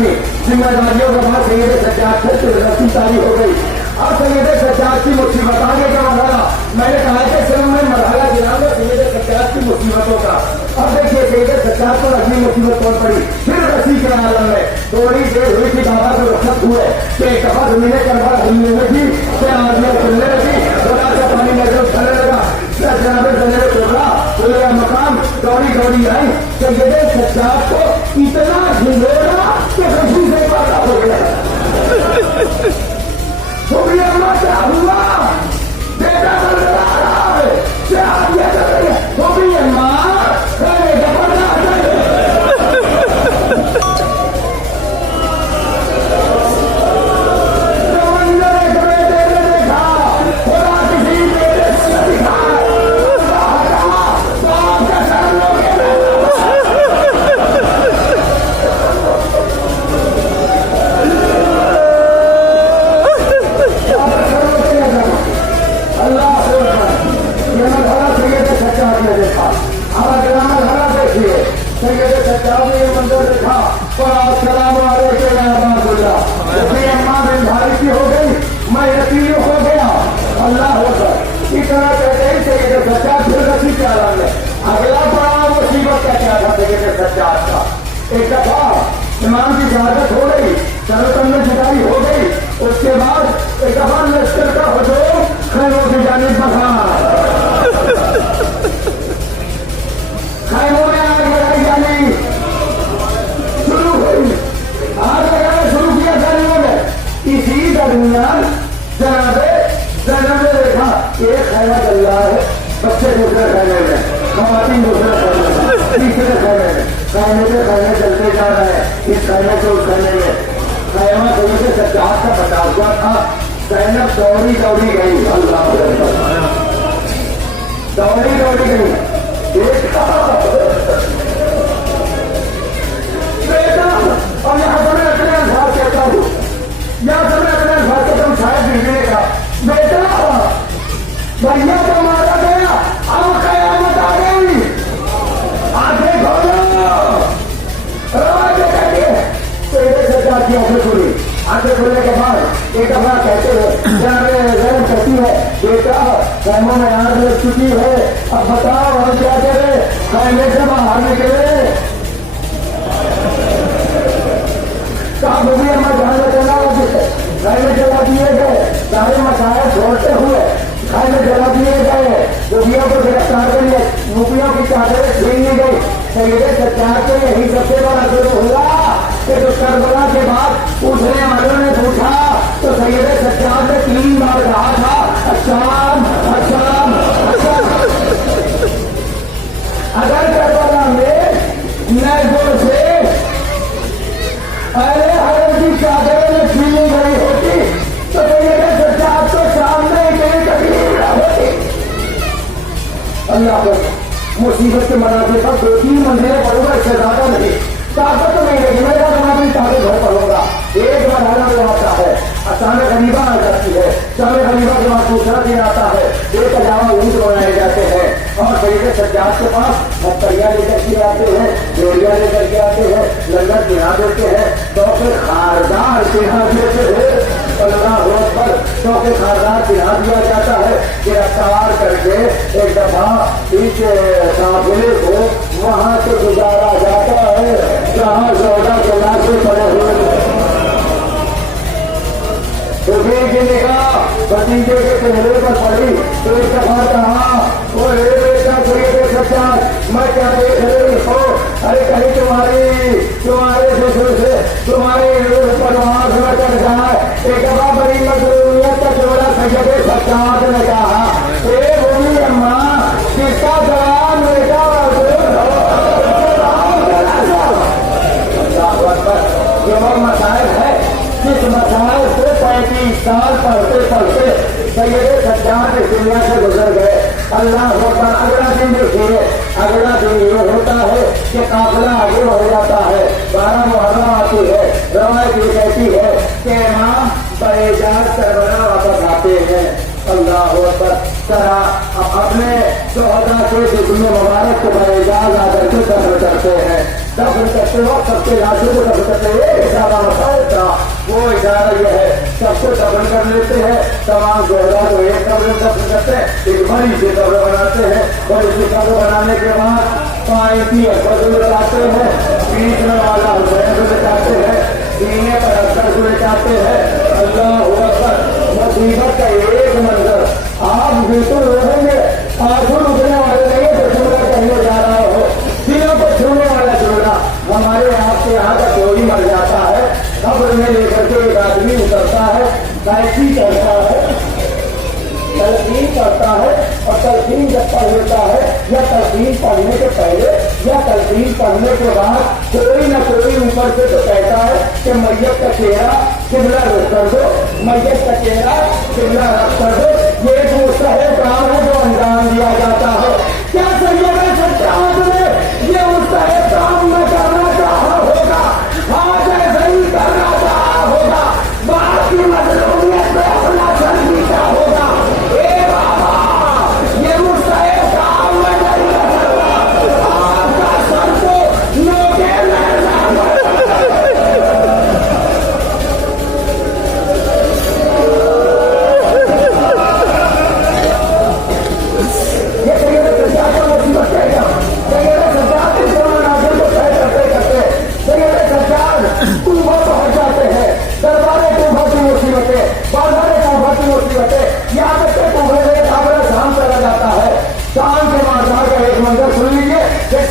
की जिम्मेदारियों के बाद सैयद सज्जाद फिर रस्सी तारी हो गई। अब सैयद सज्जाद की मुसीबत आगे का मरहला, मैंने कहा कि सिर्फ मैं मरहला गिरा लो सैयद सज्जाद की मुसीबतों का। अब देखिए सैयद सज्जाद पर अगली मुसीबत कौन पड़ी, फिर रस्सी के आलम में थोड़ी देर हुई थी, बाबा को रखत हुए कि एक दफा जमीन करबला हिलने लगी, फिर आदमी चलने लगी, थोड़ा सा पानी नजर उठने लगा, जनाबे जने टोला बोले मकाम दौड़ी दौड़ी आई, सैयद सज्जाद को इतना झिझोड़ा कि रस्सी से पाता हो गया। शुक्रिया अल्लाह, क्या हुआ बेटा नजर आ रहा है, क्या ये कर रही है शुक्रिया माँ अगला बड़ा मुसीबत का क्या था सैयद सज्जाद का। एक दफा इमाम की शहादत हो गई, सरतन में जुदाई हो गई, उसके बाद एक दफा लश्कर का हुजूम खैमों की जानिब बढ़ा, खैमों में आग लगाई जानी शुरू हुई, आग लगाना शुरू किया खैमों में। इसी दरमियान जनाबे जैनब ने देखा एक खैमा चल रहा है, बच्चे दूसरे खैमे में, खवातीन दूसरे खैमे में, तीसरे खैमे में, खैमे से खैमे चलते जा रहे हैं, इस खैमे से उस खैमे में। खैमा सैयद सज्जाद का बचा हुआ था, जैनब दौड़ी दौड़ी गई, अल्लाह दौड़ी दौड़ी गई, बेटा और यहाँ पर मैं अपने अल्फाज कहता हूँ, यहाँ पर मैं अपने अल्फाज कहता हूँ, शायद गिरने का बेटा भैया को मारा गया, अब कयामत आ गई, आंखें खोलो, आवाज़ कहती है। सैयद सज्जाद की आंखें खुली, आंखें खुलने के बाद एक दफा कहते हैं जैनब कहती है बेटा खैमों में आग लग चुकी है, अब बताओ हम क्या करें, खैमे से बाहर निकले। कहा मुझे मैं जाने चला, खैमे जला दिए गए, सारे मसाले छोड़ते हुए खैमे जला दिए गए, रुपयों को गिरफ्तार कर लिया, रुपयों की चादरें छीन ली गई। सैयद सज्जाद को यही सबसे बड़ा जुर्म हुआ कि जो करबला के बाद पूछने वालों ने पूछा तो सैयद सज्जाद ने 3 बार कहा था अस्सलाम अस्सलाम अस्सलाम। अगर करबला में नजर से अरे हरम की चादरें छीनी गई होती तो सैयद सज्जाद को सामने इतनी तकलीफ न होती। अल्लाह को मुसीबत के मनाते पर 2-3 मंजिलें पढ़ूंगा, इससे ज्यादा नहीं, ताकत तो नहीं लगी, मेरा तुम्हारी ताकत घर पढ़ूंगा। एक मरहला में आता है, अचानक गरीबा आ जाती है, अचानक गरीबा के बाद दूसरा दिन आता है, एक अलावा ऊँट बनाए जाते हैं और सैयद सज्जाद के पास हथकड़ियाँ लेकर के आते हैं, जोड़ियाँ लेकर के आते हैं, लंगर पिला देते हैं, तो फिर खारदार पिला देते हैं, अल्लाह पर तो फिर खारदार पिला दिया जाता है, गिरफ्तार करके एक दफा इस काफिले को वहां से गुजारा जाता है जहां 14 से पड़े हुए की निगाह भतीजे के चेहरे पर पड़ी तो एक दफा कहा वो बेटा सैयद सज्जाद मैं क्या देख रही हो, अरे कहीं तुम्हारे दूसरे से तुम्हारे परिवार में चढ़ जाए। एक दफा बड़ी मजबूरियत का जोड़ा सैयद सज्जाद ने कहा बोली अम्मा किसका जवाब बेटा जो मसाइल है, जिस मसाइल से 35 साल पढ़ते पढ़ते सैयद सज्जाद इस दुनिया से गुजर गए। अल्लाह होता अगला दिन देखिए, अगला दिन ये होता है कि काफिला आगे बढ़ जाता है, 12 मुहर्रम आती है, रवायत ये कहती है कि इमाम बरेजात सरबरा वापस आते हैं। अल्लाह अपने 14 के जिस्म मुबारक को बरेजात आकर के दफन करते हैं, दफन करते वक्त सबके लाशों को दफन करते हैं। सबको दफन कर लेते हैं। तमाम जोहरा को एक कब्र दफन करते हैं, एक बड़ी सी कब्र बनाते हैं। बड़ी सी कब्र बनाने के बाद पायती अकबर लगाते हैं, बीच में वाला हुसैन को लगाते हैं, सीने पर अक्सर को लेटाते हैं। अल्लाह अकबर। मुसीबत का एक मंजर आप बिल्कुल रोहेंगे, आंसू रुकने वाले नहीं है। चूड़ा कहने जा रहा हो, दिलों को छूने वाला चूड़ा। हमारे आपके यहाँ का चोरी मर जाता है, कब्र में लेकर के एक आदमी उतरता है, कैसी करता है, तलकीन करता है, और तलकीन जब पढ़ लेता है या तलकीन पढ़ने के पहले या तलकीन पढ़ने के बाद कोई न कोई ऊपर से तो कहता है कि मैयत का चेहरा किबला रख कर दो, मैयत का चेहरा किबला रख कर दो। ये एक मुस्तहिल काम है जो अंजाम दिया जाता है। क्या सैयद सज्जाद ने ये मुस्तहिल काम न करना चाहा होगा? हाँ, जैसे ही करना चाहा होगा, बात की मजलूमियत में अपना सर जीता होगा। ए बाबा, ये मुस्तहिल काम में नहीं करना, आपका सर को नोके लहरा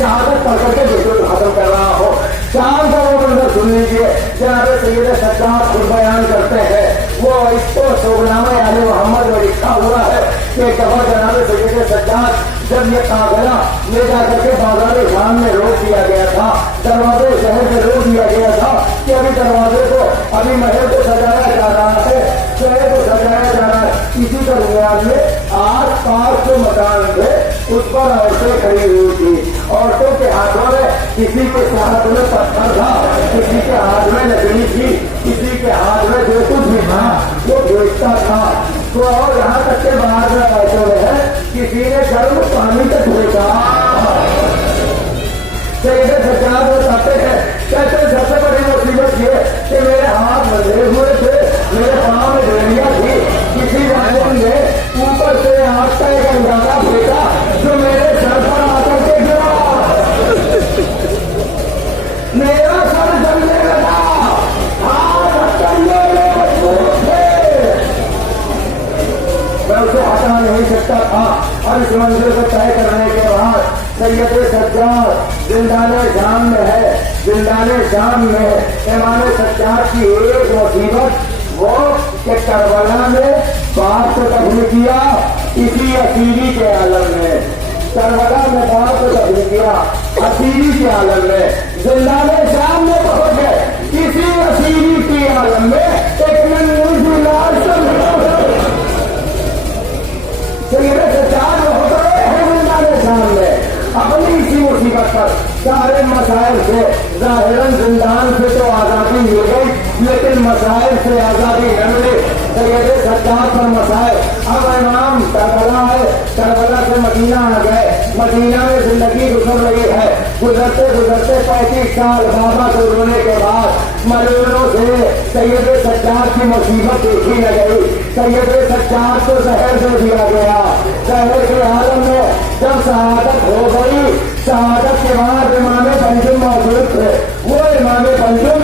शहादत पढ़ करके बिल्कुल खत्म कर रहा हो। शाम का वो मंजर सुन लीजिए। जनाब सैयद सज्जाद खुद बयान करते हैं, वो इसको शोगनामा आले मोहम्मद में लिखा हुआ है कि कहा जनाब सैयद सज्जाद जब ये काफिला ले जाकर के बाजार शाम में रोक दिया गया था, दरवाजे शहर में रोक दिया गया था कि अभी दरवाजे को, अभी महल को सजाया जा रहा है, शहर को सजाया जा रहा है। इसी दरमियान में आस पास जो मकान थे उस पर औरतें खड़ी हुई थी। औरतों के हाथों में किसी के हाथ में पत्थर था, किसी के हाथ में लकड़ी थी, किसी के हाथ में जो कुछ भी था वो बेचता था। तो और यहाँ तक के बाहर में बैठे हुए हैं, किसी ने गर्म पानी तक बेचा। सैयद सज्जाद बताते हैं, कहते सबसे बड़ी मुसीबत ये कि मेरे हाथ बंधे हुए थे, मेरे पाँव में बेड़ियाँ थी, किसी वाले ने ऊपर से आग का एक अंगारा फेंका जो मेरे सर पर आकर के गिरा, मेरा सर जलने लगा, हाथ हथकंडे में मजबूत थे, मैं उसे हटा नहीं सकता था। और इस मंजिल को तय करने के बाद सैयद सज्जाद जिंदाने शाम में है, जिंदाने शाम में इमाम सज्जाद की एक मुसीबत वो कि करबला में बाप को दफन किया, इसी असीरी के आलम में, करबला में बाप को दफन किया असीरी के आलम में, जिंदाने शाम में पहुंच गए इसी असीरी के आलम में। एक नन्ही लाल सैयद सज्जाद हो गए हैं जिंदाने शाम में। अपनी इसी मुसीबत पर सारे मसाइल से जाहिरन जिंदान से तो आजादी मिल गई, लेकिन मसाइल से आजादी न मिली। सैयद सज्जाद पर मसाइल। अब इमाम करबला है, करबला से मदीना आ गए, मदीना में जिंदगी गुजर रही है। गुजरते गुजरते 35 साल बाबा को रोने के बाद मलूलों से सैयद सज्जाद की मुसीबत देखी न गई। सैयद सज्जाद को जहर दे दिया गया। जहर के आलम में जब शहादत हो गई, शहादत के बाद इमाम पंजुम मौजूद थे, वो इमाम पंजुम